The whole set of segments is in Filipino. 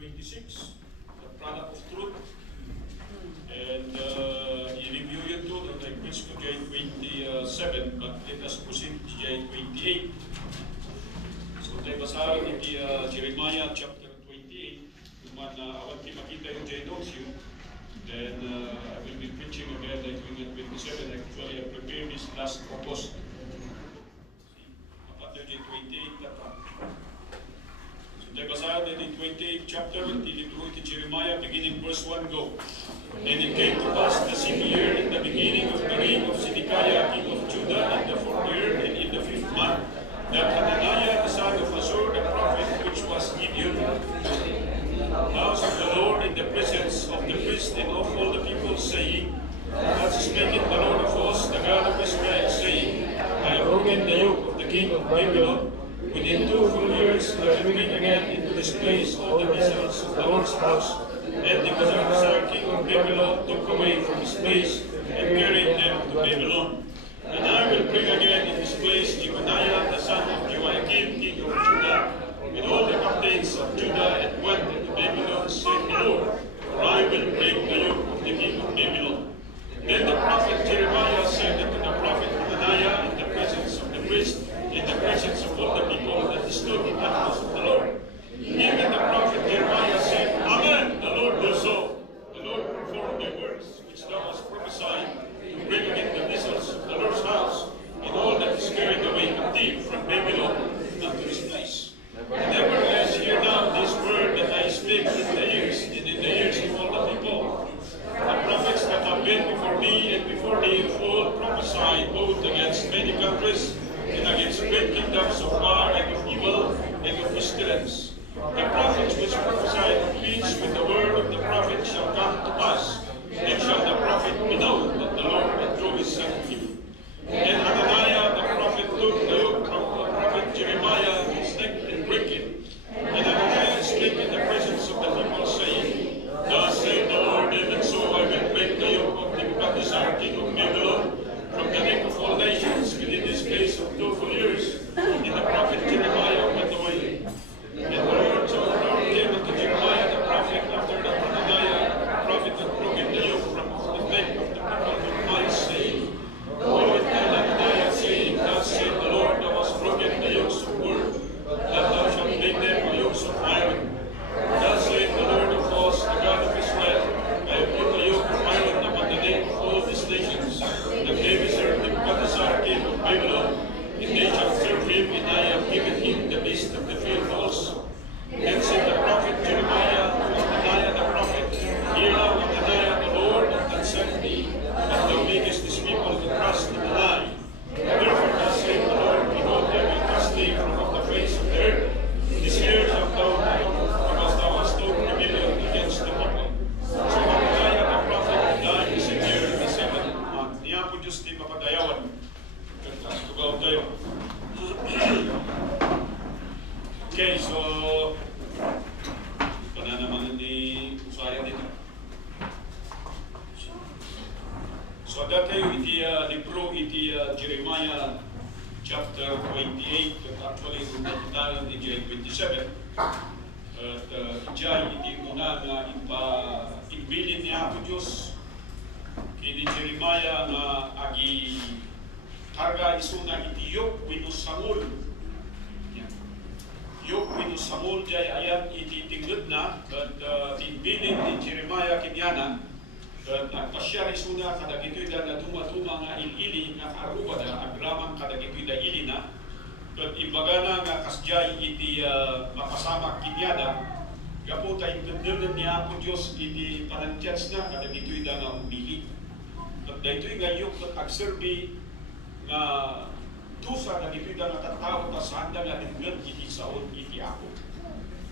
26, the product of truth. And i-review yun to, nag-preach ko J 27, but let us proceed to J 28. So tayo basahin iti Jeremiah chapter 28, kung man awan ki makita yung J notes yun, then I will be preaching again like 27. Actually, I prepared this last August. After J 28, so tayo basahin iti 28 chapter, iti Jeremiah, beginning verse 1, go. And it came to pass the 6th year, in the beginning of the reign of Zedekiah, king of Judah, in the 4th year, and in the 5th month, that Hananiah, the son of Azur, the prophet, which was Gideon, house of the Lord in the presence of the priest and of all the people, saying, Thus spaketh the Lord of hosts, the God of Israel, saying, I have broken the yoke of the king of Babylon. Within 2 full years, I will bring again into this place all the vessels of the Lord's house. And the Nebuchadnezzar, king of Babylon, took away from his place and carried them to Babylon. And I will bring again in his place Jeconiah, the son of Joachim, king of Judah, with all the captains of Judah, and went into Babylon, said the Lord, for I will break the yoke of the king of Babylon. Then the prophet Jeremiah said unto the prophet Hananiah in the presence of the priest, in the presence of all the people that stood in the house of the Lord. Even the prophet Jeremiah said, Amen, the Lord will so. The Lord performed the works which thou hast prophesied, to bring again the vessels of the Lord's house, and all that is carried away captive from Babylon unto this place. Nevertheless, hear now this word that I speak in the ears, and in the ears of all the people. The prophets that have been before me and before thee of old prophesied both against many countries, and against great kingdoms of war and of evil and of pestilence. The prophets which prophesied of peace with the word of the prophet shall come to pass, and shall the prophet be known that the Lord withdrew his son of him. And Hananiah the prophet took the yoke from the prophet Jeremiah his neck and brake it. And Hananiah spake in the presence of the people, saying, Thus saith the Lord, even so I will break the yoke of Nebuchadnezzar, king of Babylon, from the neck of all nations within the space of 2 full years. And the prophet Jeremiah went away. And the Lord came unto Jeremiah the prophet after that Hananiah the prophet had broken the yoke from the neck of the people of Jeremiah, saying, Go and tell Hananiah, saying, Thus saith the Lord, thou hast broken the yokes of wood, that thou shalt make them the yokes of iron. Thus saith the Lord of hosts, the God of Israel, I have put the yoke of iron upon the neck of all these nations, that they serve Nebuchadnezzar, king of Babylon, and they shall serve him, and I have given him the beast of the field also. Then said the prophet Jeremiah to Hananiah the prophet, Hear now, Hananiah, the Lord that sent thee, that thou makest this people to trust in a lie. Therefore thus saith the Lord, Behold, I will cast thee from off the face of the earth. This year shalt thou know, because thou hast done rebellion against the people. So Hananiah the prophet died the 6th year in the 7th month. Niya po Diyos di mapadayawan. Tugaw tayo. Okay, so pana naman ni Usaya dito. So ada tayo iti libro iti Jeremiah chapter 28, that actually rundan ni J 27. At ijay iti una nga imbilin niya po Diyos kini Jeremiah nga agi karga isuna iti yok winusangol. Yok winusangol jay ayan iti tinggod na at imbilin ni Jeremiah kinyana at nagpasyar isuna kadagitoy da na dumatuma nga ilili nga karuba da agramang kadagitoy da ili na at imbaga na nga kasjay iti mapasama kinyada gapo tayo gandun niya po Diyos iti panantyats na kadagitoy da nga umili at daytoy nga yok at agserbi nga tusa na dito'y da natatao ta saan da nga dinggad iti saon iti ako.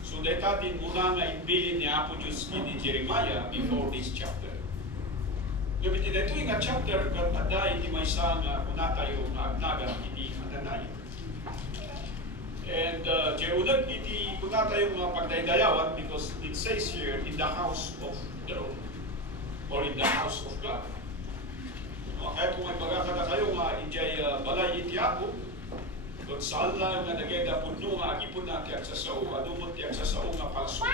So dayta din muna nga imbilin ni Apo Diyos iti Jeremiah before this chapter. Gabiti dayto'y nga chapter kat ada iti maysa nga una tayo nga agnagan iti Hananiah. And unag iti una tayo nga pagdaydayawan because it says here in the house of the Lord or in the house of God. Kaya kung may magkakata kayo nga ijay balay iti ako, kung saan lang nga nageda puno nga agipon na tiyak sa sao, adumot tiyak sa sao nga palso.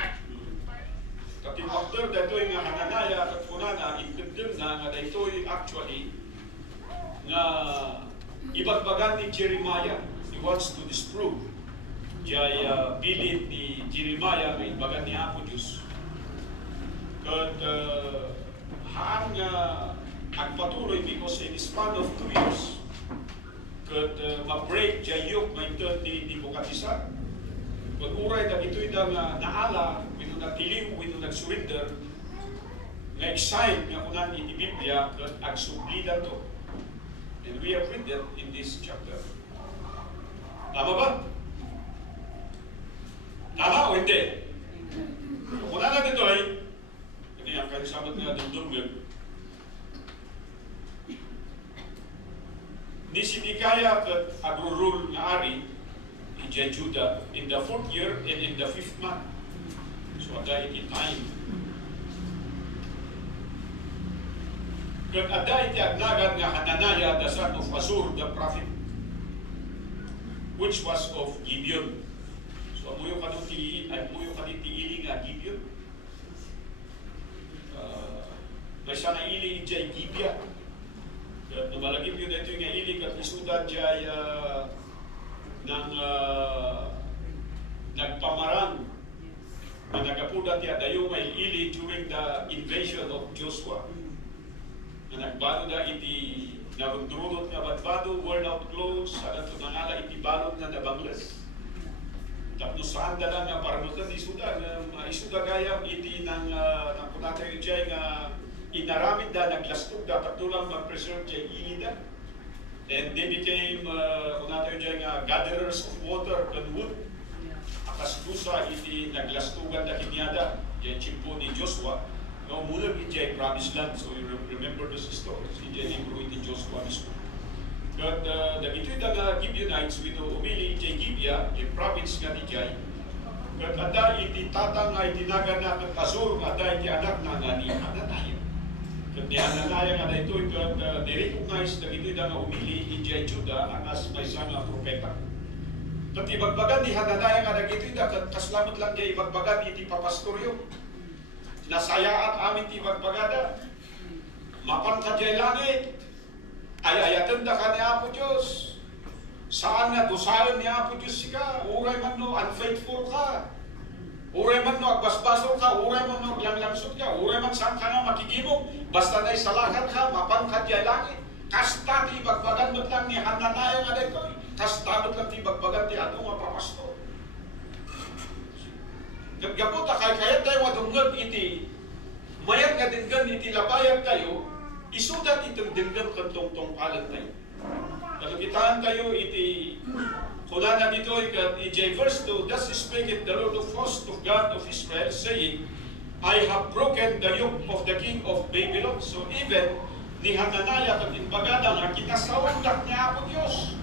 Kating faktor dato'y nga Hananaya at kunana intendem na nga dato'y actually nga ibagbagan ni Jeremiah. He wants to disprove jay bilin ni Jeremiah nga ibagbagan ni Apo Diyos. Kat haan nga agpatuloy because in the span of 2 years kat ma-break jay yoke maintan ni Nebukadnezar. Pag-uray na ito'y nga naala, wino nagtiliw, wino nag-surrender, nga exile nga kunan ni Biblia, at agsublidan to. And we have read that in this chapter. Tama ba? Tama o hindi? Kunan na dito ay, kasi ang kanisabat nga dundungan, ni Sidikaya at agrurul nga ari, in Judah in the 4th year and in the 5th month. So ada iti time. Kat ada iti agnagan nga Hananaya the son of Azur the prophet, which was of Gibeon. So amuyo kaniti ili nga Gibeon. May sana ili ijay Gibea. Kat numalagip yun ito nga ili kat isudan jay nang nagpamarang na nagapuda ti adayo may ili during the invasion of Joshua. Na nagbalo da iti narundrunot nga badbado, worn out clothes, sana ito nangala iti balot na nabangles. Tapos saan da lang nga paranutan ni Suda, isuda gayam iti nang kunatay jay nga inaramid da, naglastog da, patulang mag-preserve jay ili da. And they became, kung natin dyan, gatherers of water and wood. Akas dusa, iti naglastugan na kinyada, dyan chimpo ni Joshua. No, muna dyan promised land, so you remember those stories. Dyan yung iti Joshua mismo. But ito'y nga Gibeonites, wito umili dyan Gibea, yung province nga ni dyan. But ada iti tatang nga itinagan na at Azur, ada iti anak na nga ni Hananaya. Kat ni Hananaya nga na ito'y nirecognize na ito'y nga umili ijay Judah anas may sana propeta. Kat ibagbagan ni Hananaya nga na ito'y kaslamot lang niya ibagbagan iti papastoryo. Nasayaat amin ti ibagbagada. Mapan ka jay langit. Ayayatan da ka ni Apo Diyos. Saan nga dusayon ni Apo Diyos sika? Uray man no, unfaithful ka. Uray man no, agbasbaso ka, uray man no, langlangsot ka, uray man saan ka nga makikimog, basta na'y salakat ka, mapangkad yay langit. Kasta ti bagbagan mo lang ni Hananaya nga dito, kasta mo lang ti bagbagan ti ato nga papasto. Gagapot kay kaya tayo madungag iti, mayat nga dinggan iti labayag tayo, isudat itong dinggan kantong tongkalan tayo. Kalukitaan tayo iti, kula na dito, ijay verse 2, thus spake the Lord of hosts of God of Israel, saying, I have broken the yoke of the king of Babylon. So even ni Hananaya kat inbagada nga kinasaundak niya Apo Diyos.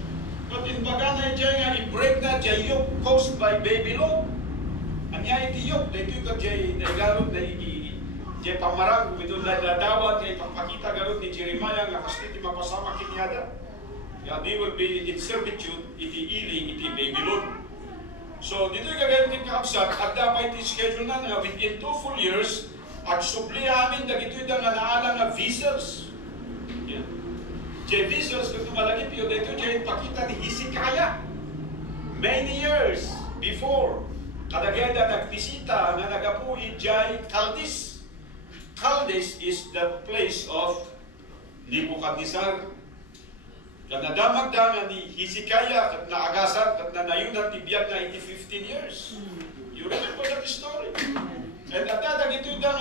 Kat inbagada niya nga i-break na jay yoke caused by Babylon. Anya iti yoke, dito kat jay naigarot na jay pamarang, midun na ladawat, jay pagpakita garot ni Jeremiah nga kasi iti mapasama kinyada. They will be in servitude, iti ili, iti Babylon. So, dito yung gagawin kakabsat, at dapat iti-schedule na nga within 2 full years, at supli amin na ito yung naala nga visas. Yeah. Jay visas, kung tumalagip yun, ito yung pakita ni Hezekiah. Many years before, kadagay na nagbisita, nga nagapuhi jay Chaldees. Chaldees is the place of Nebukadnezar. Nadamagdangan ni Hezekiah at naagasan at nanayunan tibiyag na iti 15 years. You remember that story? And at dadag ito yung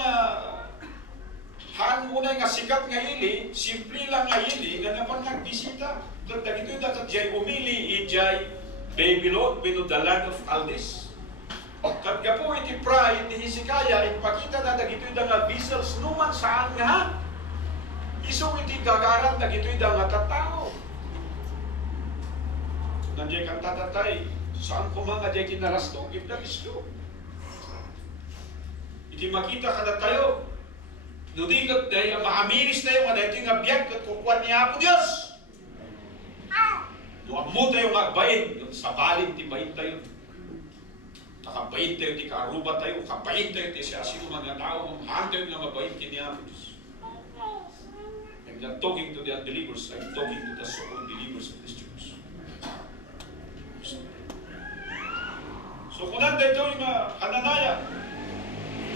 haan muna nga sikat nga ili, simple lang nga ili, nga naman nagbisita. Dadag ito yung dagat jay umili ijay Babylon, the land of Chaldees. Kat nga po iti pride ni Hezekiah, ipakita na dagat ito yung vessels numan saan nga. Iso iti gagaran dagat ito yung tatao. Nandiyan kang tatatay, saan ko mga diyan kinarastog, if that is true. Iti makita ka na tayo, nudigat dahil maamiris tayo, dahil ito yung abiyag at kukuha niya Apo Diyos. Nuam mo tayo magbayin, sa balin, tibayin tayo. Kakabait tayo, ti kaaruba tayo, kabait tayo, ti siya sino man nga tao, mamaan tayo nga mabait kiniya mo Diyos. I'm not talking to the unbelievers, I'm talking to the so-called believers of this church. So kung nanday ito yung Hananaya,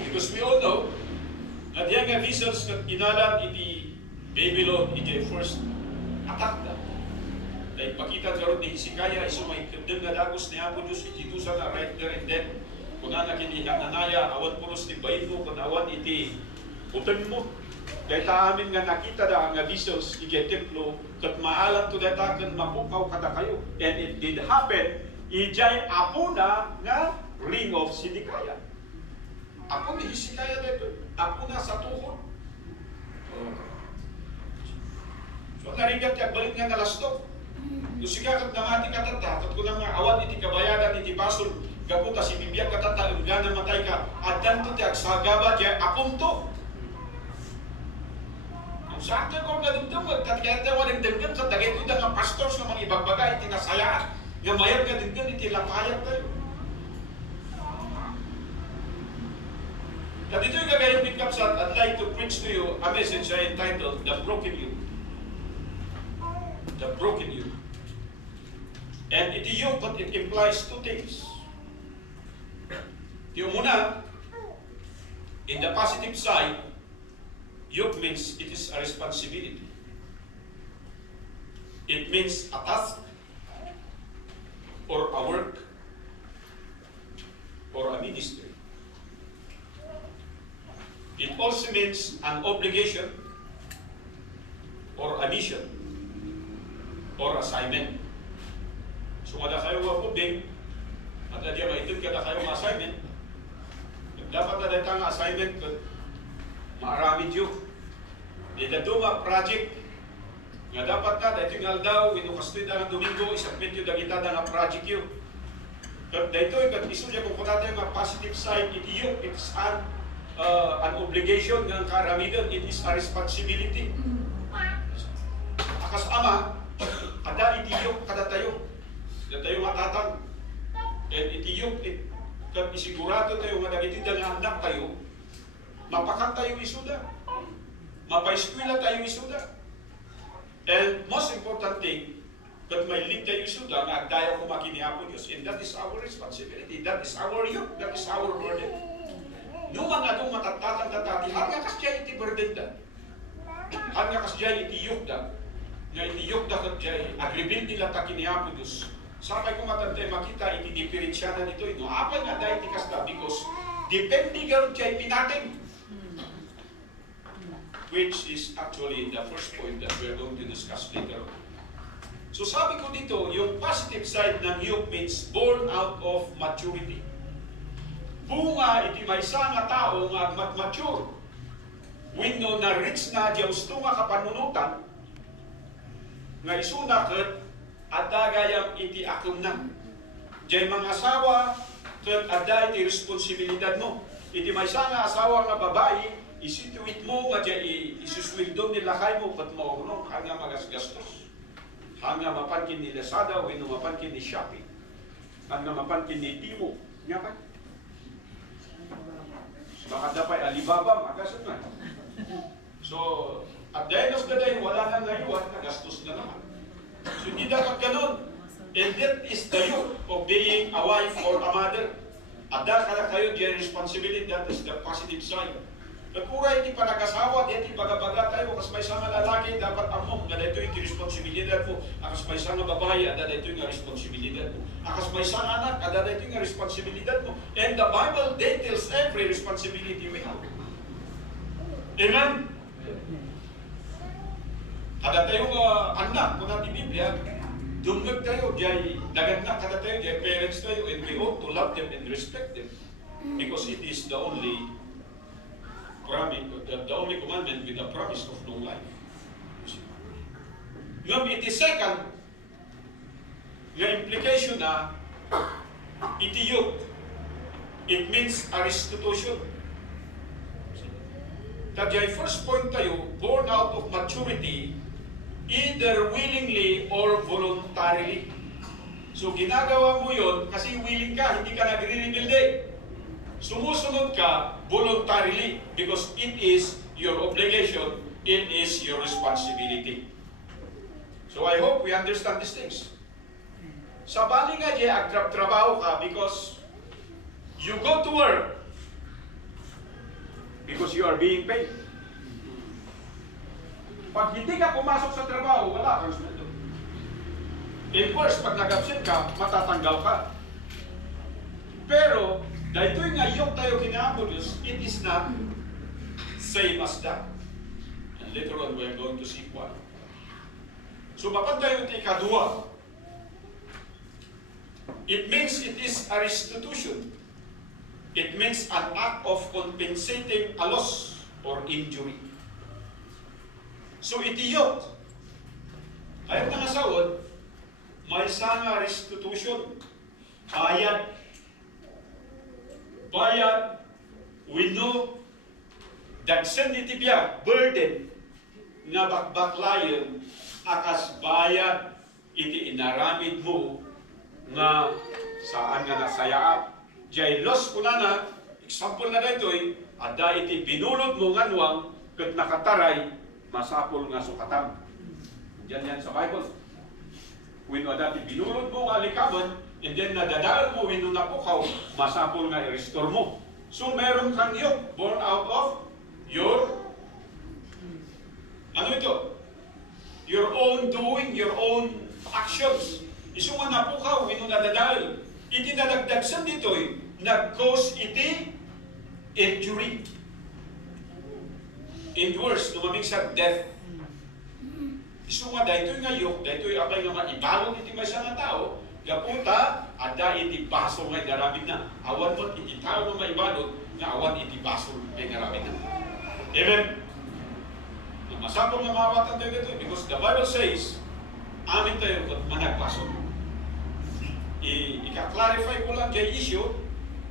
because we all know, na diyan nga visors kat inalan iti Babylon, iti first attack na. Dahil pakita karon ni Hezekiah, iso may kandang nga dagos ni Apo Diyos, iti dusa na right there and then, kung na kini Hananaya, awan pulos ni bayin mo, kung awan iti butang mo. Dahil ta amin nga nakita da nga visors, iti templo, kat maalam to data, kan mapukaw kada kayo. And it did happen, ijay apo na nga ring of Sidikaya. Apo ni Hezekiah dito, apo na sa tuhod. So narigat yung balik nga nalastok. Kung siya kat namati katata, kat ko lang nga awan iti kabayadan iti basol, gaputa si bibiyag katata, nga namatay ka, at danto ti agsagaba, diya apong to. Kung saan ka kung gadumdum, katkiyata walang denggan, sa dagay ito nga pastors na mga ibagbagay, iti nasayaan, nga mayag nga denggan, iti lapayag tayo. At ito yung gagayang pick up sa, I'd like to preach to you a message I entitled, The Broken Yoke. The Broken Yoke. And iti yoke, but it implies two things. Yung muna, in the positive side, yoke means it is a responsibility. It means a task, or a work, or a ministry. It also means an obligation, or a mission, or assignment. So kada kayo wapubing, at adya maitid kada kayo assignment, dapat na dito nga assignment ko, maarami diyo. Dito nga project, nga dapat na, dito nga daw, inukastoy na ng Domingo, isabit yung dagita na nga project yun. But dito, iso niya kung kunata yung positive side, itiyo, it's an obligation ng karamigan, it is a responsibility. Akas ama, ada itiyok kada tayo. Da tayo matatang. And itiyok, kat isigurado tayo, madagitid ang anak tayo, mapakat tayo isuda. Mapaiskwila tayo isuda. And most important thing, kat may lead tayo isuda, nga agdayo kumakini Apo Diyos. And that is our responsibility. That is our yoke. That is our burden. Numan adong matatatang tatati, hanga kasya iti burden da. Hanga kasya iti yoke da. Nga iti yoke da kat jay, agribin nila takini Apo Diyos. Sakay ko matantay makita iti diferensyanan nito. No, apa nga da iti kasda because depende garot jay pinating. Which is actually the first point that we're going to discuss later on. So sabi ko dito, yung positive side ng yoke means born out of maturity. Bunga iti maysa nga tao nga mature. Wenno na reach na di gusto nga kapanunutan nga isuna ket adda gayam iti akum na. Jay mga asawa ket adda iti responsibilidad mo. Iti maysa nga asawa nga babae isituit mo nga jay isusweldo ni lakay mo ket maurong hanga magasgastos. Hanga mapankin ni Lazada wenno mapankin ni Shopee. Hanga mapankin ni Timo. Nga ba? Baka dapat Alibaba, magasot na. So, at the end of the day, wala na ngayon, nagastos na naman. So, hindi dapat ganun. And that is the yoke of being a wife or a mother. At dahil kayo, the responsibility, that is the positive side. Nagkura hindi pa nag-asawa, di baga-baga tayo, kas may isang lalaki, dapat among, na dito yung responsibilidad mo. Akas may isang babae, ada dito yung responsibilidad mo. Akas may isang anak, ada dito yung responsibilidad mo. And the Bible details every responsibility we have. Amen? Ada tayong anak, kung natin Biblia, dumag tayo, jay, naganda kada tayo, jay parents tayo, and we ought to love them and respect them. Because it is the only the only commandment with the promise of long life. Ngam iti second, nga implication na iti yoke, it means a restitution. Tadjay first point tayo, born out of maturity, either willingly or voluntarily. So ginagawa mo yon kasi willing ka, hindi ka nagre-rebelde. ka voluntarily because it is your obligation, it is your responsibility. So I hope we understand these things. Sa bali nga di agtrabaho ka because you go to work because you are being paid. Pag hindi ka pumasok sa trabaho, wala kang sweldo. In course, pag nag-absent ka, matatanggal ka. Pero, dahil ito'y ngayong tayo kinaamon Diyos, it is not same as that. And later on, we are going to see why. So, mapag tayo ikadua, it means it is a restitution. It means an act of compensating a loss or injury. So, itiyot. Ayaw na nga sawod, may sana restitution. Bayad. Bayad, we know that senditibya, burden, nga bakbaklayon, akas bayad, iti inaramid mo, nga saan nga nasayaap. Diyay los ko na, example na dito ada iti binulod mo nga nuwang, kat nakataray, masapol nga sukatam. Diyan yan sa Bible. When dati binulod mo nga alikaman, and then nadadaan mo, when napukaw, masapol nga i-restore mo. So meron kang yok, born out of your, ano ito? Your own doing, your own actions. Iso nga napukaw, when nadadaan. Iti nadagdagsan dito nag-cause iti injury. In words, lumamig sa death. Iso nga, dahil nga yok, dahil abay nga maibalong iti may sa nga tao, gapunta, ada iti baso nga naramid na. Awan mo iti tao na maibalong, nga awan iti baso nga naramid na. Amen? Masapong nga mawatan tayo dito, because the Bible says, amin tayo kung managbaso. Ika-clarify ko lang kay issue,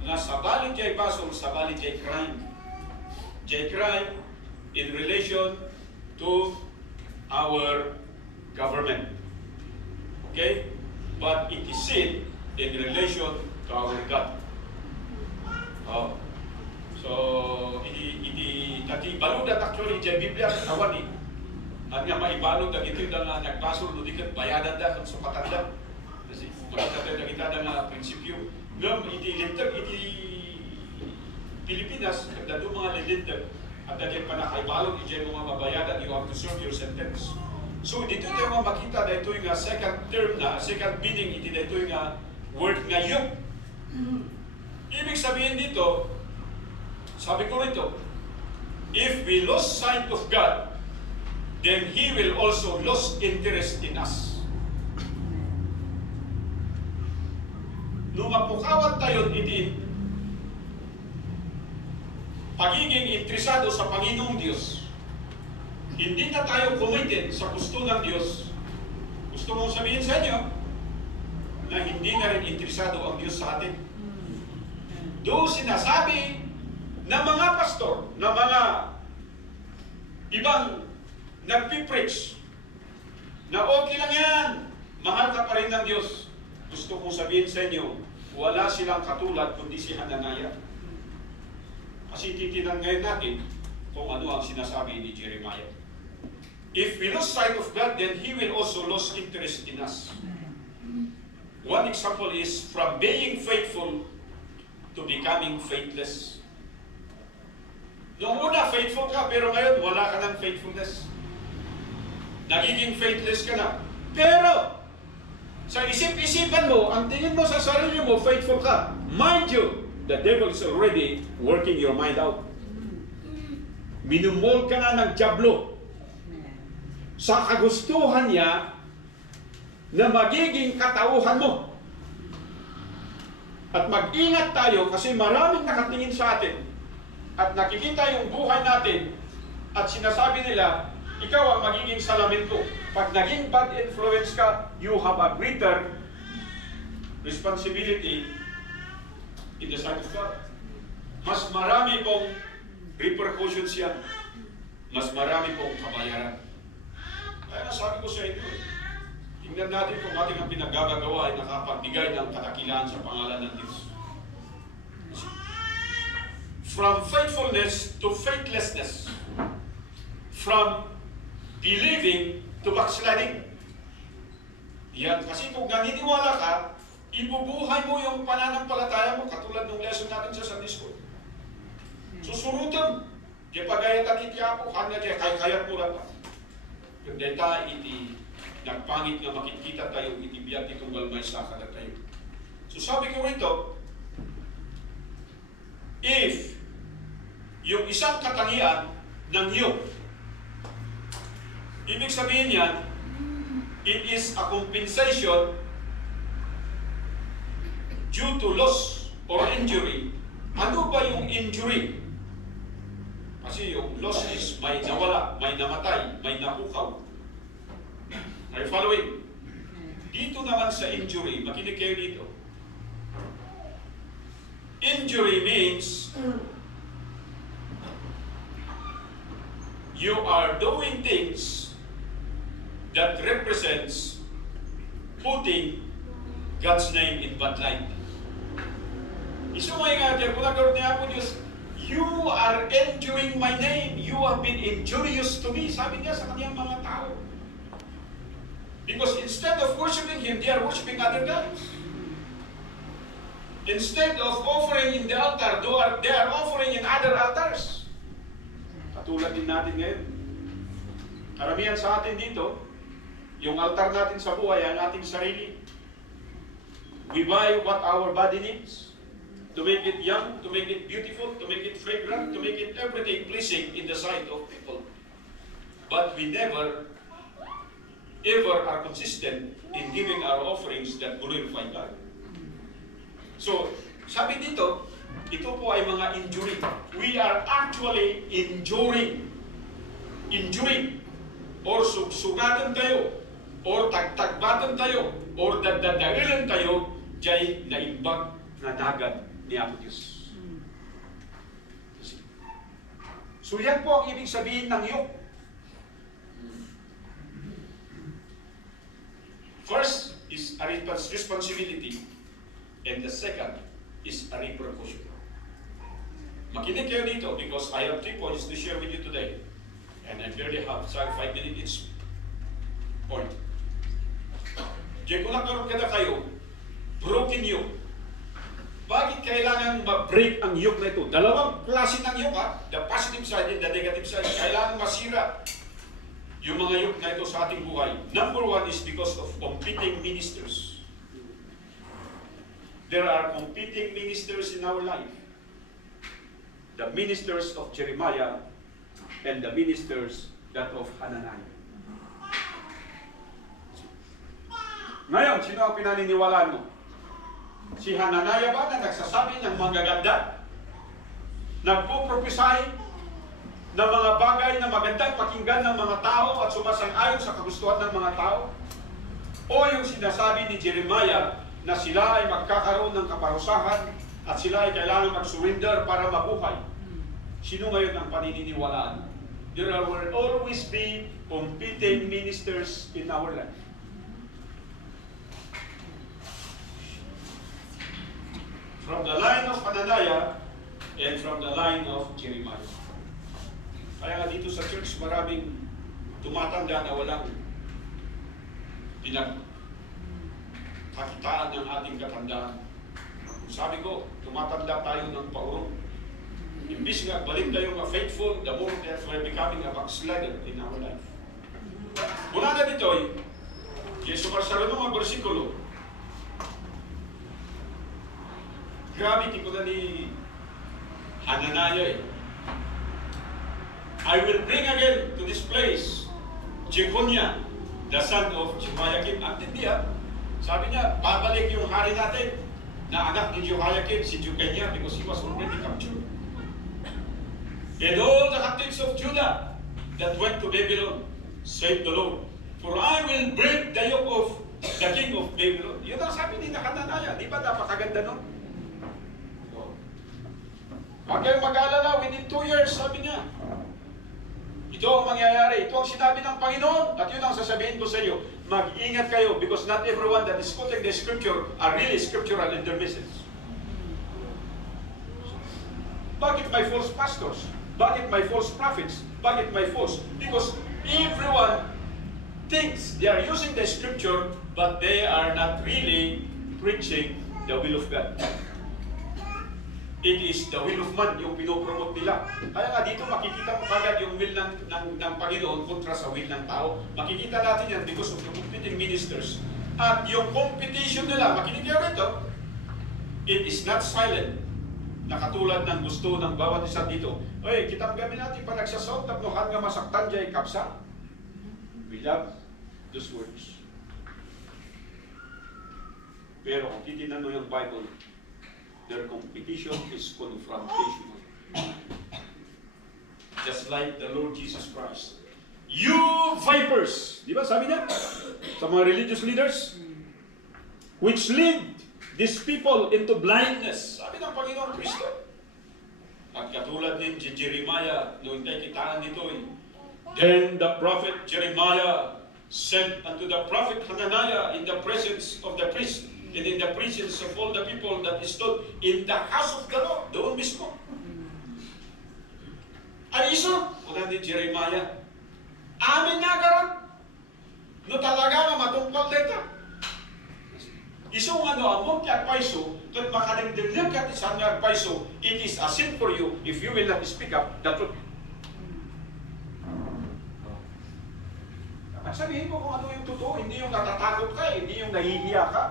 na sabalit kay baso, sabalit kay crime. Kay crime in relation to our government. Okay? But it is sin in relation to our God. Oh. So, tati baludat actually dyan Biblia awan At nga maibalod na ito na nagbasol no dikat bayadan da kung sukatan da. Kasi makita tayo nakita na prinsipyo. Ngam, iti lintag, iti Pilipinas, kagdado mga lilintag, at dahil pa nakaibalod, iti mga mabayadan, you have to serve your sentence. So, dito tayo mga makita na ito yung second term na, second meaning, iti na ito yung word ngayon. Ibig sabihin dito, sabi ko rito, if we lose sight of God, then He will also lose interest in us. Nung mapukawan tayo iti pagiging interesado sa Panginoong Diyos, hindi na tayo committed sa gusto ng Diyos. Gusto mong sabihin sa inyo na hindi na rin interesado ang Diyos sa atin. Doon sinasabi ng mga pastor, ng mga ibang nagpipreach na okay lang yan, mahal ka pa rin ng Diyos. Gusto kong sabihin sa inyo, wala silang katulad kundi si Hananiah. Kasi titinan ngayon natin kung ano ang sinasabi ni Jeremiah. If we lose sight of God, then He will also lose interest in us. One example is from being faithful to becoming faithless. Noong una, faithful ka, pero ngayon wala ka ng faithfulness. Nagiging faithless ka na. Pero, sa isip-isipan mo, ang tingin mo sa sarili mo, faithful ka. Mind you, the devil is already working your mind out. Minumol ka na ng dyablo sa kagustuhan niya na magiging katauhan mo. At mag-ingat tayo kasi maraming nakatingin sa atin at nakikita yung buhay natin at sinasabi nila, ikaw ang magiging salamin ko. Pag naging bad influence ka, you have a greater responsibility in the sight of God. Mas marami pong repercussions yan. Mas marami pong kabayaran. Kaya sabi ko sa inyo, tingnan natin kung ating ang pinagagagawa ay nakapagbigay ng katakilaan sa pangalan ng Diyos. from faithfulness to faithlessness, from believing to backsliding. Yan, kasi kung naniniwala ka, ibubuhay mo yung pananampalataya mo katulad ng lesson natin sa Sunday School. Susurutan. Kaya pagayat at itiapo, hanga kaya kayat mo lang. Yung deta, iti nagpangit nga makikita tayo, iti biyat itong balmay sa kada tayo. So sabi ko rito, if yung isang katangian ng yoke, ibig sabihin yan, it is a compensation due to loss or injury. Ano ba yung injury? Kasi yung loss is may nawala, may namatay, may napukaw. Are you following? Dito naman sa injury, makinig kayo dito. Injury means you are doing things that represents putting God's name in bad light. Isumay nga dyan, kung nagkaroon niya po Diyos, you are injuring my name. You have been injurious to me. Sabi niya sa kaniyang mga tao. Because instead of worshiping Him, they are worshiping other gods. Instead of offering in the altar, they are offering in other altars. Katulad din natin ngayon. Karamihan sa atin dito, yung altar natin sa buhay, ang ating sarili. We buy what our body needs. To make it young, to make it beautiful, to make it fragrant, to make it everything pleasing in the sight of people. But we never, ever are consistent in giving our offerings that glorify God. So, sabi dito, ito po ay mga injury. We are actually injuring, or sugsugatan tayo, or tagtagbatan tayo, or dadadailan tayo, jay naimbag na dagat ni Apo Diyos. So yan po ang ibig sabihin ng yoke. First is a responsibility, and the second is a repercussion. Makinig kayo dito because I have 3 points to share with you today. And I barely have 5 minutes each point. Diyan kung nagkaroon ka na kayo, broken yoke. Bakit kailangan ma-break ang yoke na ito? Dalawang klase ng yoke, ha? The positive side and the negative side. Kailangan masira yung mga yoke na ito sa ating buhay. Number 1 is because of competing ministers. There are competing ministers in our life. The ministers of Jeremiah and the ministers that of Hananiah. Ngayon, sino ang pinaniniwalaan mo? Si Hananiah ba na nagsasabi ng magaganda? Nagpo-prophesy ng mga bagay na magandang pakinggan ng mga tao at sumasang-ayon sa kagustuhan ng mga tao? O yung sinasabi ni Jeremiah na sila ay magkakaroon ng kaparusahan at sila ay kailangan mag-surrender para mabuhay? Sino ngayon ang panininiwalaan? There will always be competing ministers in our life. From the line of Hananiah and from the line of Jeremiah. Kaya nga dito sa church, maraming tumatanda na walang pinagkakitaan ng ating katandaan. Sabi ko, tumatanda tayo ng paurong. Imbis nga, balik tayo faithful, the more that we're becoming a backslider in our life. Mula na dito, Yesu Marsaro ng mga bersikulo, grabe, di ko na ni Hananiah I will bring again to this place Jeconiah, the son of Jehoiakim. Ang tindihan, sabi niya, babalik yung hari natin na anak ni Jehoiakim, si Jeconiah, because he was already captured. And all the captives of Judah that went to Babylon, said the Lord, for I will break the yoke of the king of Babylon. Yun ang sabi ni Hananiah. Di ba napakaganda nun? Huwag kayong mag-alala, within 2 years, sabi niya. Ito ang mangyayari. Ito ang sinabi ng Panginoon. At yun ang sasabihin ko sa iyo. Mag-ingat kayo because not everyone that is quoting the scripture are really scriptural in their message. Bakit may false pastors? Bakit may false prophets? Bakit may false? Because everyone thinks they are using the scripture, but they are not really preaching the will of God. It is the will of man yung pinopromote nila. Kaya nga dito makikita mo kagad yung will ng Panginoon kontra sa will ng tao. Makikita natin yan because of the competing ministers. At yung competition nila, makinig kayo rito, it is not silent. Nakatulad ng gusto ng bawat isa dito. Oy, kitang gabi natin pa nagsasawt, tapnohan nga masaktan dyan kapsa. We love those words. Pero kung titinan mo yung Bible, their competition is confrontational. Just like the Lord Jesus Christ. You vipers! Di ba sabi niya? Sa mga religious leaders, which lead these people into blindness. Sabi ng Panginoong Kristo. At katulad din si Jeremiah, noong tayo kitaan nito, then the prophet Jeremiah said unto the prophet Hananiah in the presence of the priest, and in the presence of all the people that stood in the house of the Lord, doon mismo. Ay iso, wala din Jeremiah. Amin nga karon. No talaga nga matungkol dito. Iso nga no, among kaya paiso, kat makadagdagdag kat isang nga paiso, it is a sin for you if you will not speak up the truth. Sabihin ko kung ano yung totoo, hindi yung natatakot ka, hindi yung nahihiya ka.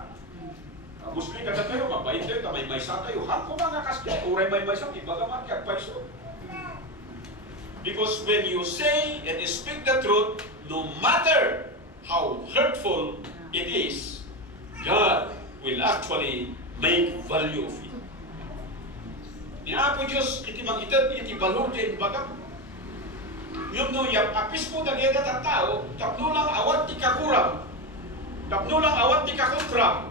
Muslim ka na kayo, mabait kayo, may sa tayo. Hangko mga kasya, uray may sa, ibaga man kaya paiso. Because when you say and speak the truth, no matter how hurtful it is, God will actually make value of it. Niya po Diyos, iti mangitad, iti balor din baga. Yung no, apis mo dageda ta tao, tapno lang awat ti kakurang, tapno lang awat ti kakontra,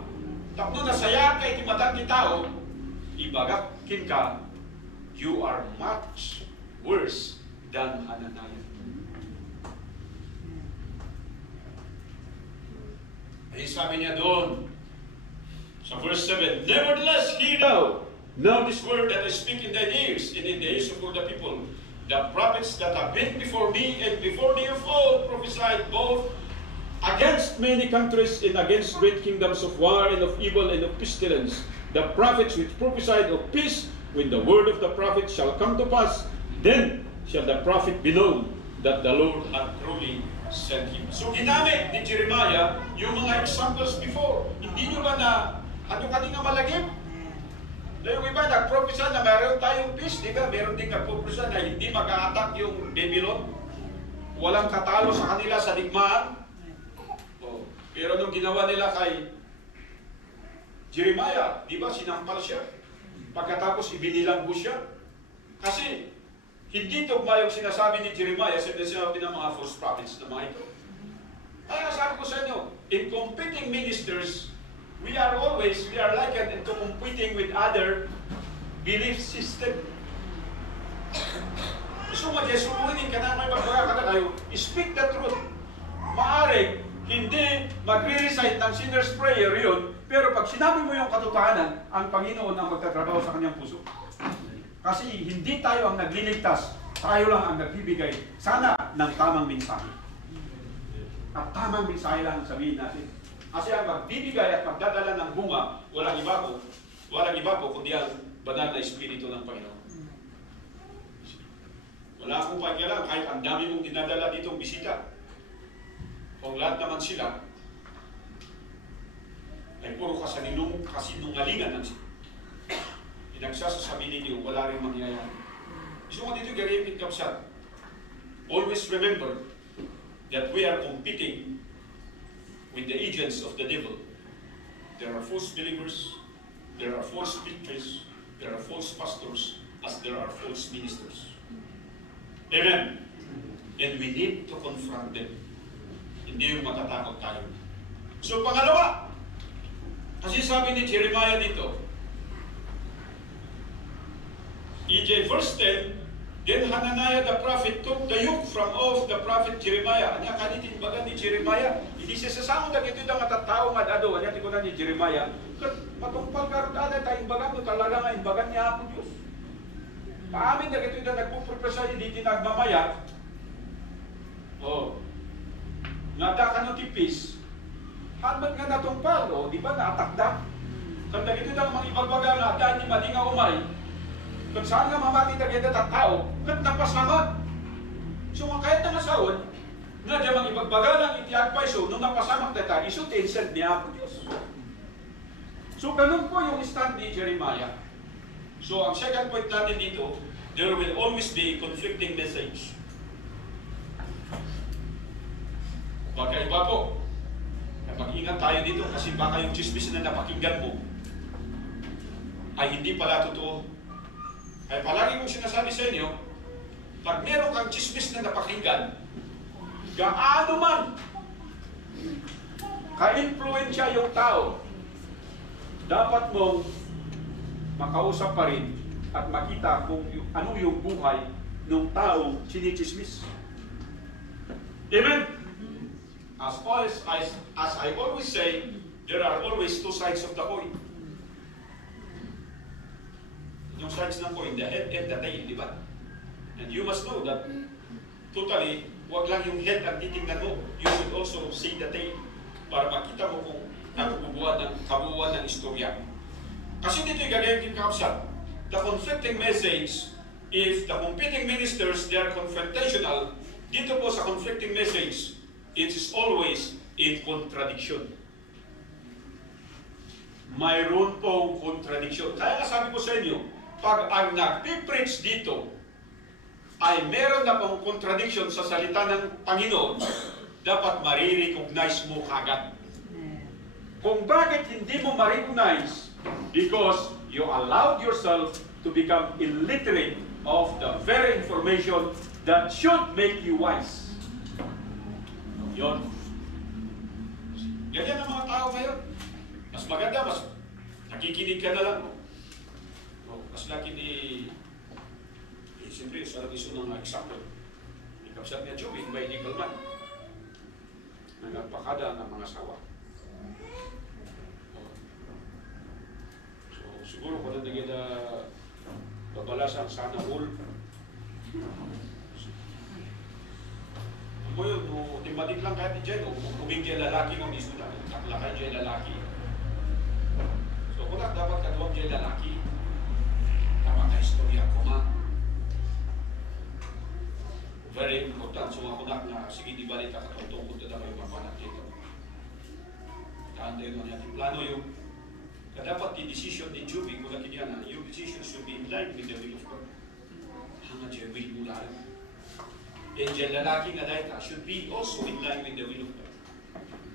tapno nasaya ka iti matang ti tao, ibagak kin ka, you are much worse than Hananiah. Ay sabi niya doon, sa verse 7, nevertheless, hear thou now this word that I speak in thine ears, and in the ears of all the people. The prophets that have been before me and before thee of old prophesied both against many countries and against great kingdoms of war and of evil and of pestilence. The prophets which prophesied of peace, when the word of the prophet shall come to pass, then shall the prophet be known that the Lord hath truly sent him. So ginamit ni Jeremiah yung mga examples before. Hindi nyo ba na ano kanina malagim? Na yung iba nag-prophesy na mayroon tayong peace, di ba? Meron din nag-prophesy na hindi mag-a-attack yung Babylon. Walang katalo sa kanila sa digmaan. Oh. Pero nung ginawa nila kay Jeremiah, di ba sinampal siya? Pagkatapos ibinilanggo siya. Kasi hindi tugma yung sinasabi ni Jeremiah sa sinasabi ng mga false prophets na mga ito. Kaya sabi ko sa inyo, in competing ministers, we are likened into competing with other belief system. So mag-esuluhin ka na, may magbaga ka na kayo, speak the truth. Maaring, hindi magre-recite ng sinner's prayer yun, pero pag sinabi mo yung katotohanan, ang Panginoon ang magtatrabaho sa kanyang puso. Kasi hindi tayo ang nagliligtas, tayo lang ang nagbibigay sana ng tamang mensahe. At tamang mensahe lang sabihin natin. Kasi ang magbibigay at magdadala ng bunga, walang iba po, kundi ang banal na Espiritu ng Panginoon. Wala akong pakialam, kahit ang dami mong dinadala ditong bisita. Kung lahat naman sila, ay puro kasinungalingan ng pinagsasasabi ninyo, wala rin mangyayari. Gusto ko dito gariin kapsat. Always remember that we are competing with the agents of the devil. There are false believers, there are false preachers, there are false pastors, as there are false ministers. Amen? And we need to confront them. Hindi yung matatakot tayo. So pangalawa, kasi sabi ni Jeremiah dito, EJ verse 10, then Hananiah the prophet took the yoke from off the prophet Jeremiah. Anya kanitin baga ni Jeremiah. Hindi siya sasamo na ito yung matatao nga dado. Anya tiko na ni Jeremiah. Matungpal karoon tayo tayong baga mo talaga nga imbagan niya po Diyos. Paamin na ito na nagpuprepare hindi tinagmamaya. Nga ka no tipis. Hanbat nga natong palo, di ba naatakda? Kanda ito na mga ibagbaga nga dahil ni mali nga umay. Kung saan nga mamati na ganda at tao, kat napasamad. So nga kahit na nasawad, nga dyan mga ibagbaga lang iti-advise so, nung napasamak na tayo, iso tinsend niya ako Diyos. So ganun po yung stand ni Jeremiah. So ang second point natin dito, there will always be conflicting message. Magkaiba po. Mag-ingat tayo dito kasi baka yung chismis na napakinggan mo ay hindi pala totoo. Ay palagi kong sinasabi sa inyo, pag meron kang chismis na napakinggan, gaano man ka-influensya yung tao, dapat mong makausap pa rin at makita kung ano yung buhay ng taong sinichismis. Amen? As I always say, there are always two sides of the coin. Yung sides ng coin, the head and the tail, di ba? And you must know that totally, wag lang yung head ang titingnan mo. You should also see the tail para makita mo kung ang kabuuan ng istorya. Kasi dito yung gagawin din kapsat. The conflicting message, if the competing ministers, they are confrontational, dito po sa conflicting message, it is always in contradiction. Mayroon pong contradiction. Kaya nga sabi ko sa inyo, pag ang nag-preach dito ay meron na pong contradiction sa salita ng Panginoon, dapat marirecognize mo kagad. Kung bakit hindi mo ma-recognize? Because you allowed yourself to become illiterate of the very information that should make you wise. Yun. Ganyan ang mga tao ngayon. Mas maganda, mas nakikinig ka na lang. Mas laki ni siyempre, sa iso ng example. Ikapsat niya Joey, may legal man. Nagpakada ng mga sawa. So, siguro kung na naging babalasan sana all. Mo yun, timatik lang kahit dyan, kuming dyan lalaki ng iso na, taklakay dyan lalaki. So, kung dapat kaduwag dyan lalaki, dapat ka-istorya ko nga. Very important. So, ako na, sige, di balita ka tungkol na kayo mapanat dito. Kaantay mo natin plano yung, dapat yung decision ni Juby, kung natin yan, yung decision should be in line with the will of God. Hanga dyan, will mo lang. And dyan lalaki nga dahil should be also in line with the will of God.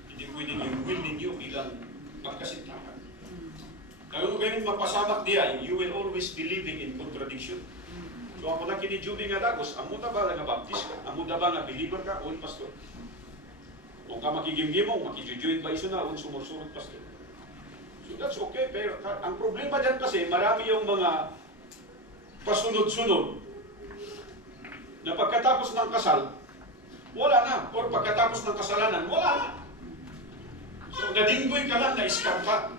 Hindi pwede yung will ninyo bilang magkasintahan. Kaya kung ganyan mapasamak diya, you will always be living in contradiction. So ako na kini-Juby nga dagos, amo na ba nga baptist ka? Amo na ba nga believer ka? O pastor? Kung ka makigimgimo, makijujoin ba iso na? O sumursurot pastor? So that's okay, pero ang problema dyan kasi, marami yung mga pasunod-sunod na pagkatapos ng kasal, wala na. Or pagkatapos ng kasalanan, wala na. So, nadinggoy ka lang, na-scam ka.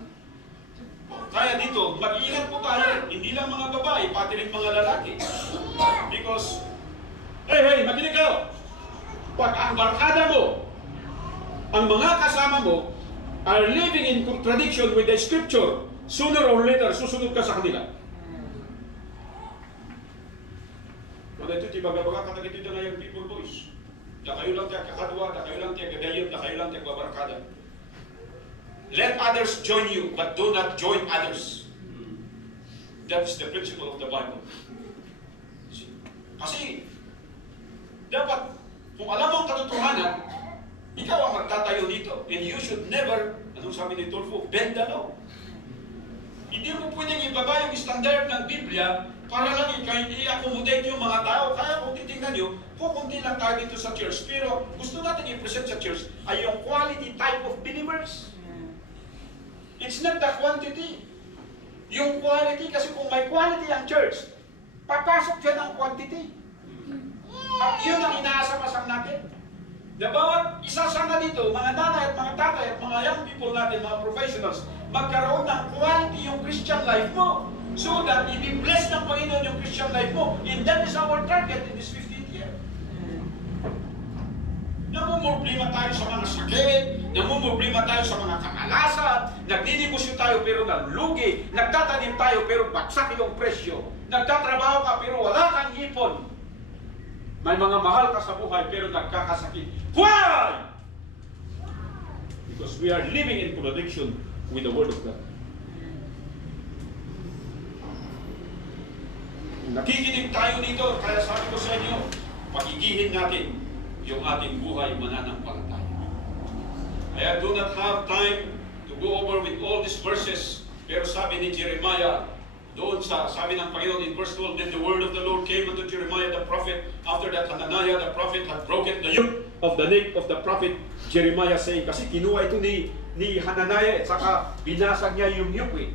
Kaya dito, mag-iingat po tayo. Hindi lang mga babae, pati rin mga lalaki. Because, hey, makinig ka. Pag ang barkada mo, ang mga kasama mo, are living in contradiction with the scripture, sooner or later, susunod ka sa kanila. Kung ito, tibaga-baga katagit ito na yung people boys. Da kayo lang tiya kakadwa, da kayo lang tiya gagayot, da kayo lang tiya babarkada. Let others join you, but do not join others. That's the principle of the Bible. Kasi, dapat, kung alam mo ang katotohanan, ikaw ang magtatayo dito. And you should never, anong sabi ni Tulfo, bend the law. Hindi mo pwedeng ibaba yung standard ng Biblia para lang i-accommodate yung mga tao. Kaya kung titingnan nyo, kukunti lang tayo dito sa church. Pero gusto natin i-present sa church ay yung quality type of believers. It's not the quantity. Yung quality, kasi kung may quality ang church, papasok dyan ang quantity. At yun ang inaasam-asam natin. Na bawat isa sana dito, mga nanay at mga tatay at mga young people natin, mga professionals, magkaroon ng quality yung Christian life mo. So that i-bless ng Panginoon yung Christian life mo. mo. And that is our target in this 15th year. Namumroblema tayo sa mga sakit, namumroblema tayo sa mga kamalasan, nagdinegosyo tayo pero nalugi, nagtatanim tayo pero baksak yung presyo, nagtatrabaho ka pero wala kang ipon, may mga mahal ka sa buhay pero nagkakasakit. Why? Because we are living in contradiction with the Word of God. Nakikinig tayo dito, kaya sabi ko sa inyo, pagigihin natin yung ating buhay mananampalataya. I do not have time to go over with all these verses, pero sabi ni Jeremiah, doon sabi ng Panginoon in verse 12, then the word of the Lord came unto Jeremiah the prophet, after that Hananiah the prophet had broken the yoke of the neck of the prophet Jeremiah, saying, kasi kinuha ito ni Hananiah, at saka binasag niya yung yoke,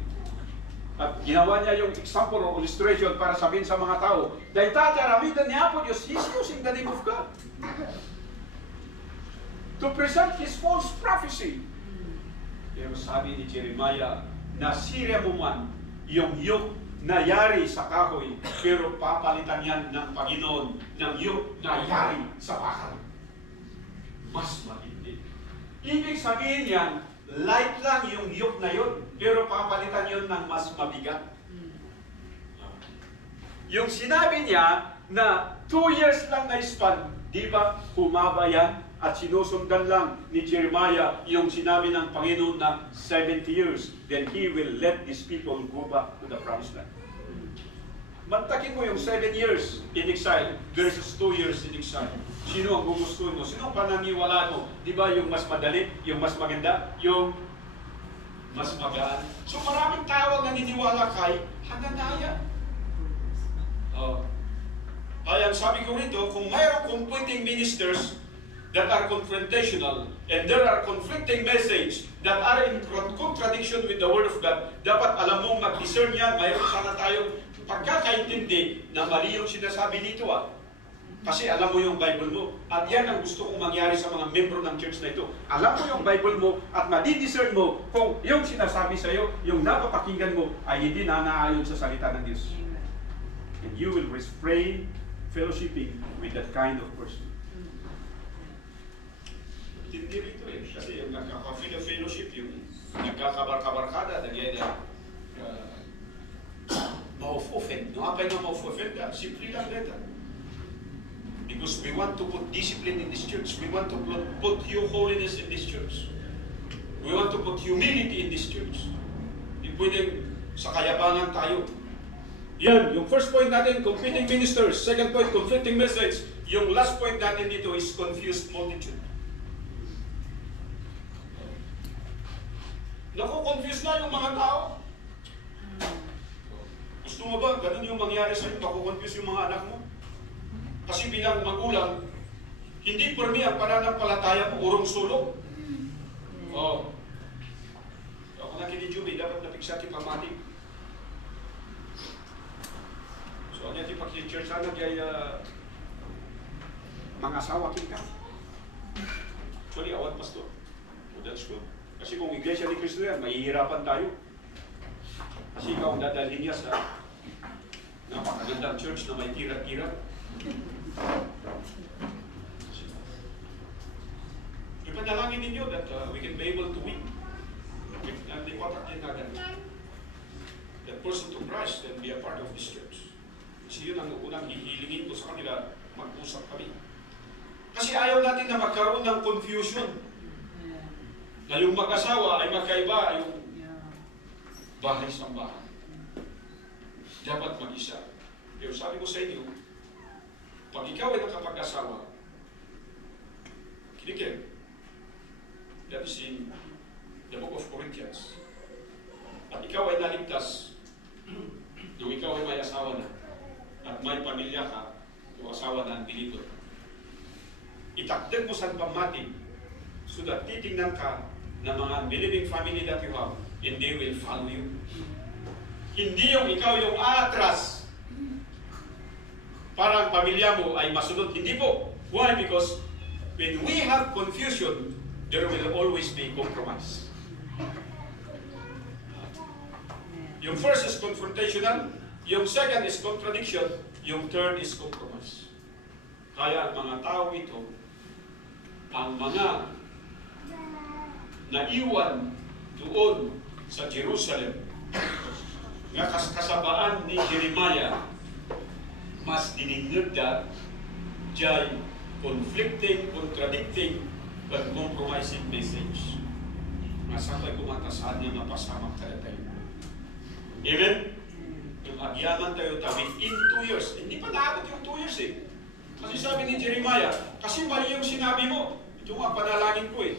at ginawa niya yung example or illustration para sabihin sa mga tao, dahil tataramitan niya po Diyos, he's using the name of God to present his false prophecy. Pero sabi ni Jeremiah, nasira mo man yung yoke na yari sa kahoy, pero papalitan yan ng Panginoon ng yoke na yari sa bakal. Mas matindi. Ibig sabihin yan, light lang yung yoke na yun, pero papalitan yun ng mas mabigat. Yung sinabi niya na 2 years lang na span, di ba humaba yan? At sinusundan lang ni Jeremiah yung sinabi ng Panginoon na 70 years, then He will let these people go back to the promised land. Mantakin mo yung 7 years in exile versus 2 years in exile. Sino ang gugustuhin mo? Sino ang pananiwalaan mo? Di ba yung mas madali, yung mas maganda, yung mas magaan? So maraming tao ang naniniwala kay Hananiah. Kaya sabi ko rito, kung mayroong conflicting ministers that are confrontational and there are conflicting messages that are in contradiction with the Word of God, dapat alam mong mag-discern yan. Mayroon sana tayong pagkakaintindi na mali yung sinasabi dito. Kasi alam mo yung Bible mo. At yan ang gusto kong mangyari sa mga membro ng church na ito. Alam mo yung Bible mo at madidiscern mo kung yung sinasabi sa iyo, yung napapakinggan mo ay hindi nanaayon sa salita ng Diyos. And you will refrain fellowshipping with that kind of person. Hindi rito kasi yung nagkaka-fellowship, yung nagkakabarka-barkada, ma-off-offend. No, apay na ma-off-offend, simple lang dito. Because we want to put discipline in this church. We want to put holiness in this church. We want to put humility in this church. Hindi pwedeng sa kayabangan tayo. Yan, yung first point natin, competing ministers. Second point, conflicting message. Yung last point natin dito is confused multitude. Naku-confuse na yung mga tao. Gusto mo ba, ganun yung mangyari sa'yo, naku-confuse yung mga anak mo? Kasi bilang magulang, hindi permi ang pananampalataya mo, urong sulong. Ako na kinijubi, dapat napiksa ti pamatik. So, ano yung pag-church sana, kaya mga asawa king ka. Actually, awat pastor. So, that's good. Kasi kung Iglesia ni Cristo yan, mahihirapan tayo. Kasi ikaw ang dadalhin niya sa napakagandang church na may tirat-tirat. Ipanalangin ninyo that we can be able to win. And the watak din natin. That person to Christ and be a part of this church. Kasi yun ang unang hihilingin ko sa kanila, mag-usap kami. Kasi ayaw natin na magkaroon ng confusion. Na yung mag-asawa ay magkaiba yung bahay sa bahay. Dapat mag-isa. Pero sabi ko sa inyo, pag ikaw ay nakapag-asawa, kinikin. That is in the book of Corinthians. At ikaw ay naligtas, nung ikaw ay may asawa na, at may pamilya ka, yung asawa na ang bilibot. Itakdag mo sa pamati, so that titingnan ka na mga believing family that you have, and they will follow you. Hindi yung ikaw yung atras para ang pamilya mo ay masunod. Hindi po. Why? Because when we have confusion, there will always be compromise. Yung first is confrontational, Yung second is contradiction, yung third is compromise. Kaya ang mga tao ito, ang mga naiwan doon sa Jerusalem, nga kasabaan ni Jeremiah, mas dinigda jay conflicting, contradicting, and compromising message. Masakay kumatasaan niya mapasamak ka na tayo. Amen? Yung agyaman tayo within 2 years. Hindi pa naabot yung 2 years eh. Kasi sabi ni Jeremiah, kasi mali yung sinabi mo. Ito nga panalangin ko eh.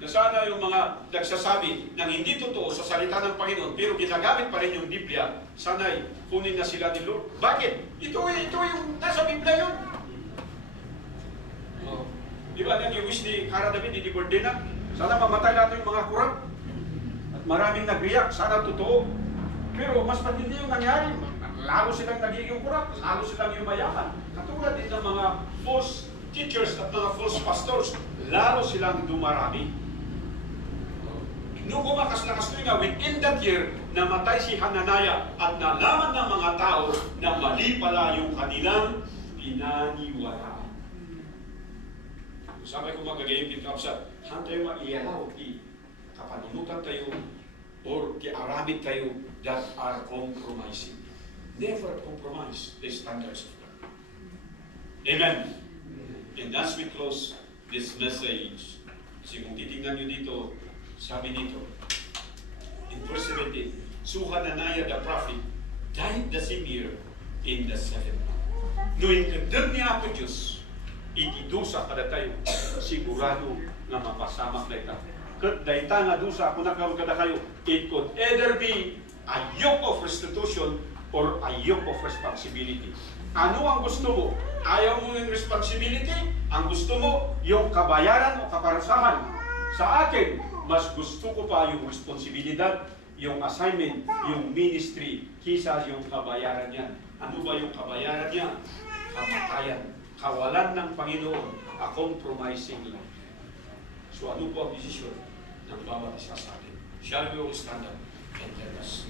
Na sana yung mga nagsasabi ng hindi totoo sa salita ng Panginoon, pero ginagamit pa rin yung Biblia, sana'y kunin na sila ni Lord. Bakit? Ito yung nasa Biblia yun. Oh. Di ba yan yung wish ni Cara David, ni Bordena? Sana mamatay natin yung mga kurap. At maraming nag-react, sana totoo. Pero mas matindi yung nangyari. Lalo silang nagiging kurap, lalo silang yumayaman. Katulad din ng mga false teachers at mga false pastors, lalo silang dumarami. Nung kumakas-lakas nga, within that year, namatay si Hananiah at nalaman ng mga tao na mali pala yung kanilang pinaniwalaan. Sabi ko magagayong pinakapsa, han tayo maiyalaw, kapanunutan tayo, or kiaramid tayo that are compromising. Never compromise the standards of God. Amen. And as we close this message, kasi kung titingnan nyo dito, sabi nito, in verse 17, so Hananiah the prophet died the same year in the 7th month. Noong kadag niya ako Diyos, itidusa kada tayo, sigurado na mapasamak na ita. Daita nga dusa, kung nakaroon kada kayo, it could either be a yoke of restitution or a yoke of responsibility. Ano ang gusto mo? Ayaw mo yung responsibility? Ang gusto mo, yung kabayaran o kaparusahan. Sa akin, mas gusto ko pa yung responsibilidad, yung assignment, yung ministry, kisa yung kabayaran niya. Ano ba yung kabayaran niya? Kamatayan. Kawalan ng Panginoon, a compromising life. So ano po ang desisyon ng bawat isa sa atin? Shall we all stand up and let us?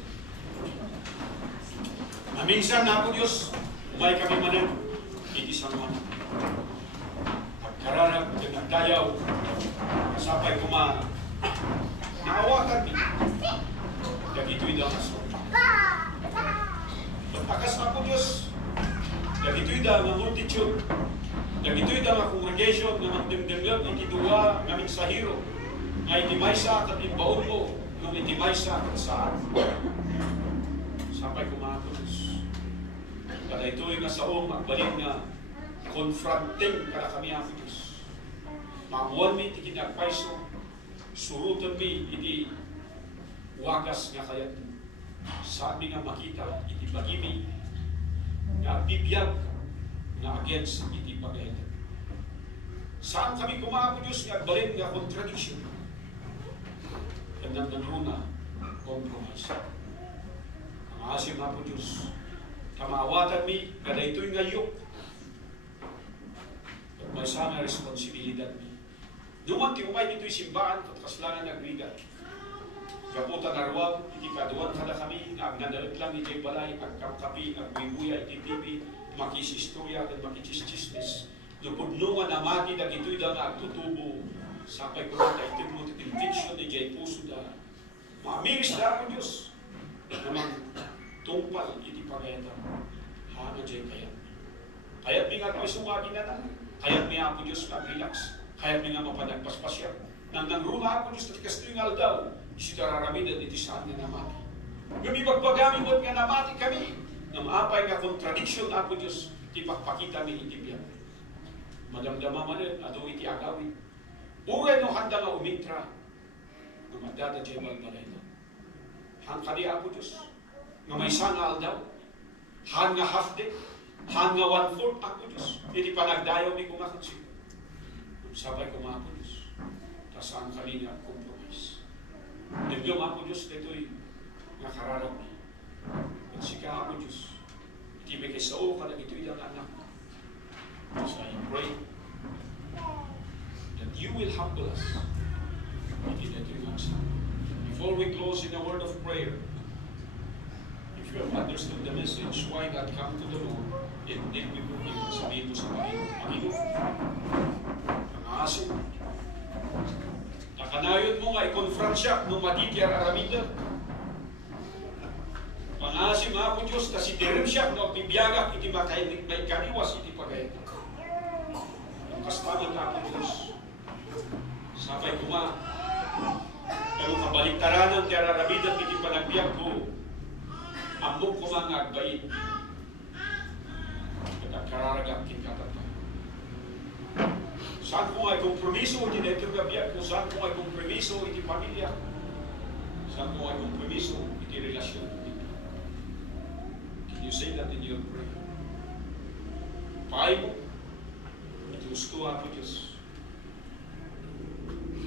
Minsan na po Diyos, umay kami manin, itisang man. Pagkararag, nagdayaw, kasapay kuma, naawakan mi. Dagito'y daw aso. Pagpakas na po Diyos, dagito'y daw ang multitude, dagito'y daw ang congregation na magdimdimlag, ikiduwa namin sa hero, nga itimay sa at imbaon mo, nung itimay sa at saan. Sapay kumatos. Kada ito'y nga saong magbalik nga confronting kada kami ang Diyos. Mamuan mi, iti kinagpaiso, surutan mi, iti wagas nga kayat. Sabi nga makita, iti bagimi, nga bibiyag, nga against iti pagayat. Saan kami kumako Diyos nga balik nga contradiction? Kanyang nanruna, compromise. Ang asim nga po Diyos, kamawatan mi, kada ito'y ngayok, at may sana responsibilidad mi. Numan tiumay dito'y simbahan, at kaslangan nagriga. Kaputan narwag, iti kaduan kada kami, ang nanalit lang iti balay, ang kamkapi, ang buibuya, iti TV, makisistorya, at makichischisnis. Nupudnungan na mati, dag ito'y da nga tutubo, sapay ko lang tayo mo, titimpiksyon, iti puso da. Mamiris na ako Diyos. Namang tungpal, iti pagayatan. Hana dyan kayat. Kayat mi nga ito isungagin na lang. Kayat mi ako Diyos mag-relax. Kayat mi nga mapanagpaspasya. Nang nangruna ako Diyos, at kasto yung aldaw, isitararamidan iti saan nga namati. Gumibagbagami mo't nga namati kami. Namapay nga contradiction ako Diyos, iti pakpakita mi iti biyan. Madamdama man rin, ado iti agawin. Uray no handa nga umintra. Madada dyan magbalay na. Han kadi ako Diyos. Nga may sangal daw. Han nga half day. Han nga 1/4 ako Diyos. Hindi pa nagdayaw ni kumakansin. Sabay kumako Diyos. Tasaan kali nga compromise. Nagyom ako Diyos dito'y nga kararap. At sika ako Diyos. Iti may kaisao ka na ito'y lang anak. So I pray that you will humble us. Before we close in a word of prayer, if you have understood the message, why not come to the Lord and deal with him? Sabihin mo sa Panginoon, nangasin. Nakanayon mo nga, i-confront siya nung magiging aramida. Pangasim ako Diyos, kasi dirim siya, no, bibiyagak, iti may kaniwas, iti pagayat. Ang kastaman ako Diyos. Sabay kuma, kanong kabaliktaran ng tiararabidan, iti panagbiyak ko, amok ko mga agbayin. At kararagak kinkatata. Saan ko ay kompromiso, iti netong gabiyak ko, saan ko ay kompromiso, iti pamilya. Saan ko ay kompromiso, iti relasyon. You say that in your prayer. Pahay mo, iti gusto ako Diyos.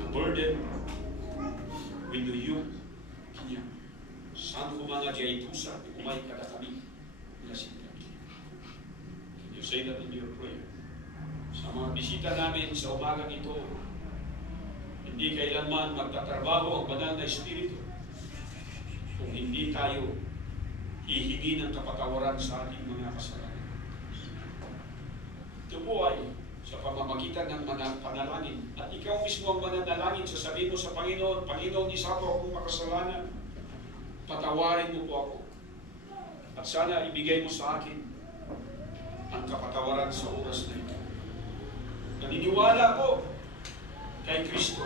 A burden with the yoke kanya. Saan ko mga diaytusa, umay kada kami, nasin kami. Can you say that in your prayer? Sa mga bisita namin sa umagang ito, hindi kailanman magtatrabaho ang banal na Espiritu kung hindi tayo hihingi ng kapatawaran sa ating mga kasalanan. Ito po ay sa pamamagitan ng panalangin. At ikaw mismo ang mananalangin, sasabihin mo sa Panginoon, Panginoon, isa po akong makasalanan. Patawarin mo po ako. At sana ibigay mo sa akin ang kapatawaran sa oras na ito. Naniniwala ko kay Kristo.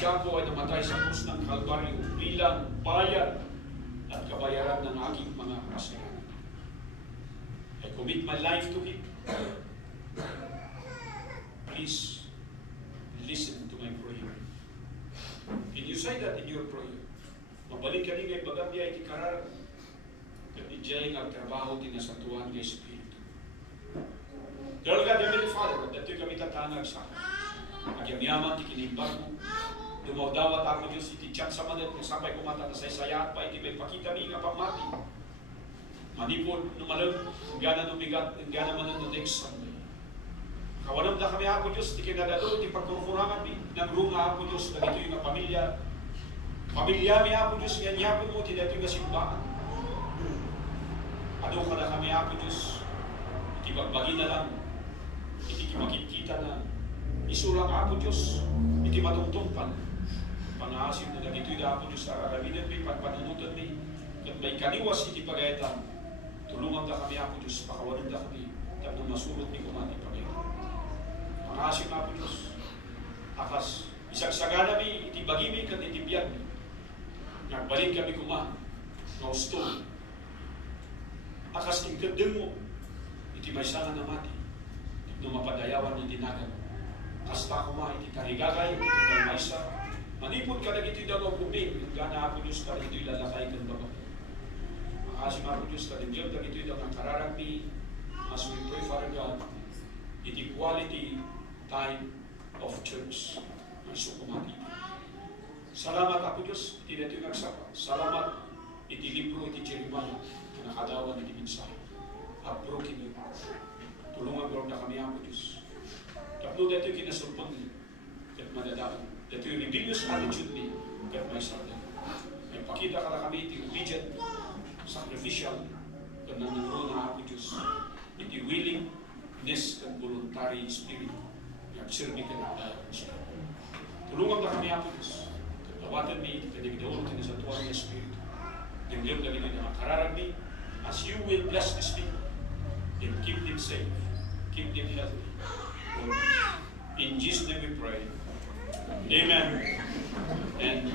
Siya po ay namatay sa krus ng Kalbaryo bilang bayad at kabayaran ng aking mga kasalanan. I commit my life to Him. Please listen to my prayer. Can you say that in your prayer? Mabalik ka rin kay Bagambia iti karar at ijay ang trabaho tinasatuan kay Espiritu. Dear God, Heavenly Father, at ito'y kami tatangag sa agyam-yaman ti kinimbar mo. Dumawdawat ako Diyos iti tiyak sa manet kung sabay kumata na saysayat pa iti may pakita mi nga pamati. Manipod numalag, kung gana nubigat, kung gana manan no next Sunday. Kawanam na kami ako Diyos, iti kinadalo, iti pagkukurangan mi, ng room nga ako Diyos, na ito yung pamilya. Pamilya mi ako Diyos, nganyapon mo, iti ito yung simbahan. Ado ka na kami ako Diyos, iti bagbagi na lang, iti makikita na, isulang ako Diyos, iti matungtungpan. Pangasim na nagito'y na ako Diyos sa araminan mi, panpanunutan mi, at may kaniwas iti pagayatan. Tulungan na kami ako Diyos, pakawanan na kami, tapos masurot mi kumati pagayatan. Pangasim ako Diyos, akas, isang sagana mi, iti bagi mi, kat iti biyag mi. Nagbalik kami kuma, na usto. Akas tingkadeng mo, iti may sana na mati, nung mapadayawan ni dinagan. Kasta kuma, iti tarigagay, iti balmaysa. Manipod ka na ito'y daw ang bubing, yung gana ako Diyos ka ito'y lalakay kang baba. Makasim ako Diyos ka rin Diyos ka ito'y daw ang kararagpi. As we pray, Father God, iti quality time of church. Ang sukumati. Salamat ako Diyos, iti ito'y nagsapa. Salamat, iti libro, iti Jeremiah, na nakadawan iti mensahe. A broken you. Tulungan ko na kami ako Diyos. Tapno dito kinasulpon niyo, at madadaan. Dito yung rebellious attitude niyo, at may sarili. May pakita ka na kami, iti obedient, sacrificial, at nananuro na ako Diyos. Iti willingness at voluntary spirit, nag-serve ka na tayo siya. Tulungan na kami ako Diyos. Tawatan mi, iti kanigdaon, tinasatuan niya spirit. Nangyong kami na makararag mi, as you will bless this people, and keep them safe, keep them healthy. In Jesus' name we pray. Amen. And